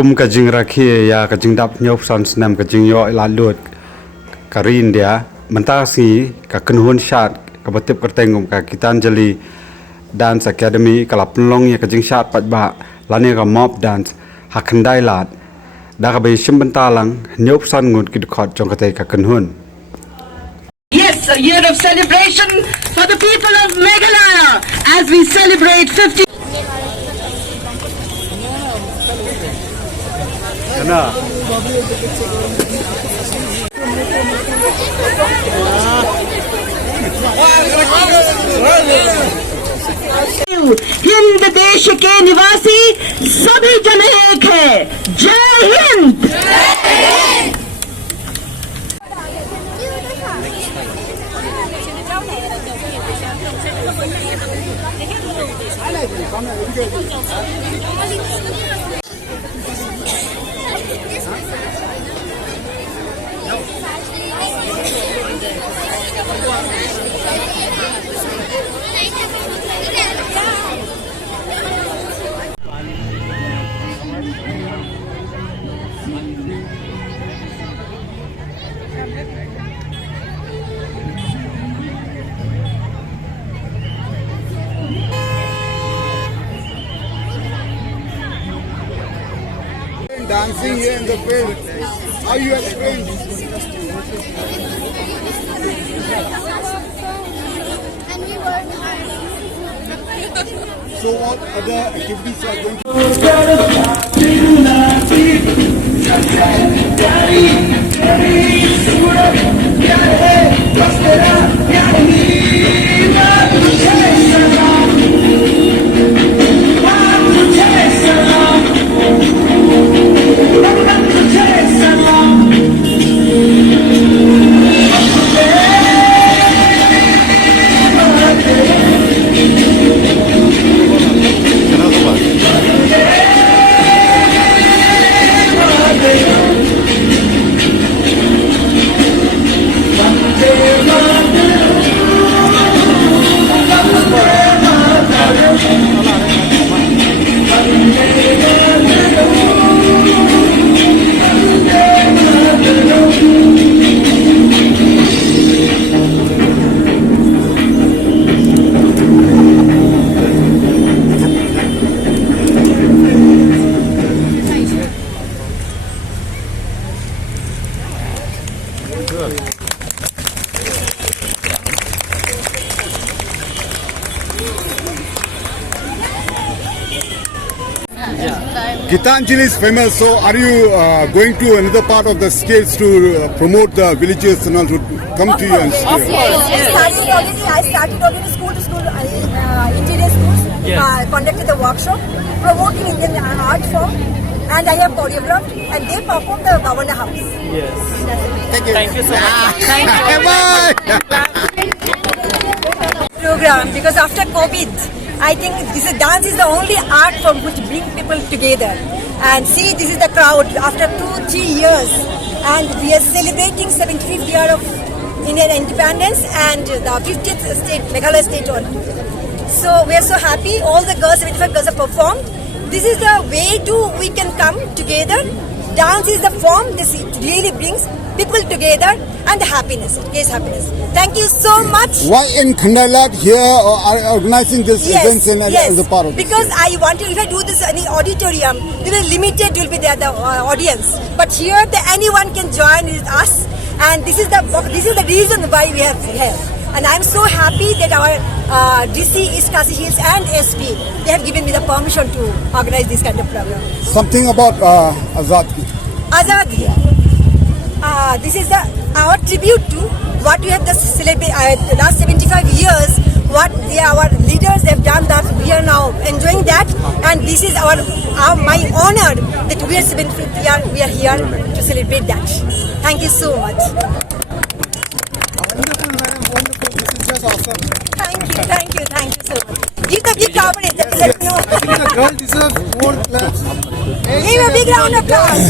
kum ka jing rakhi ya ka jing dap nyop son snam ka jing yo la lut ka rin dia menta si ka kunhun shat ka batip kertengum ka Gitanjali Dance Academy ka lapnlong ya ka jing shat pat ba lani ka mob dance hakandai lat da ka be shim bentalang nyop son ngut kid khot jong ka te ka kunhun. Yes, a year of celebration for the people of Meghalaya as we celebrate 50. Hind देश के निवासी सभी जन एक है। जय Hind. Dancing here in the field. How you explain? And we work hard. So what other activities are going Gitanjali is famous, so are you going to another part of the states to promote the villagers and all to come to you and stay? I started already school to school, interior schools, conducted the workshop, promoting Indian art form, and I have choreographed, and they perform the Governor House. Yes. Thank you. Thank you so much. Thank you. Program, because after COVID, I think dance is the only art form which brings people together. And see, this is the crowd after 2-3 years, and we are celebrating 75th year of Indian independence and the 50th state, Meghalaya state on. So we are so happy. All the girls, 75 girls have performed. This is the way we can come together. Dance is the form. This really brings people together and happiness. It gives happiness. Thank you so much. Why in Khandailat here are organizing this events and as a part of this? Because I wanted, if I do this in the auditorium, there will limited will be there the audience. But here anyone can join with us, and this is the reason why we are here. And I am so happy that our DC East Khasi Hills and SP, they have given me the permission to organize this kind of program. Something about Azad. Azad here. This is our tribute to what we have just celebrated the last 75 years, what our leaders have done, that we are now enjoying that, and this is my honor that we are here to celebrate that. Thank you so much. Wonderful, madam, wonderful. This is just awesome. Thank you so much. Give the big coverage. Let me know. I think the girl deserves more claps. Give a big round of applause.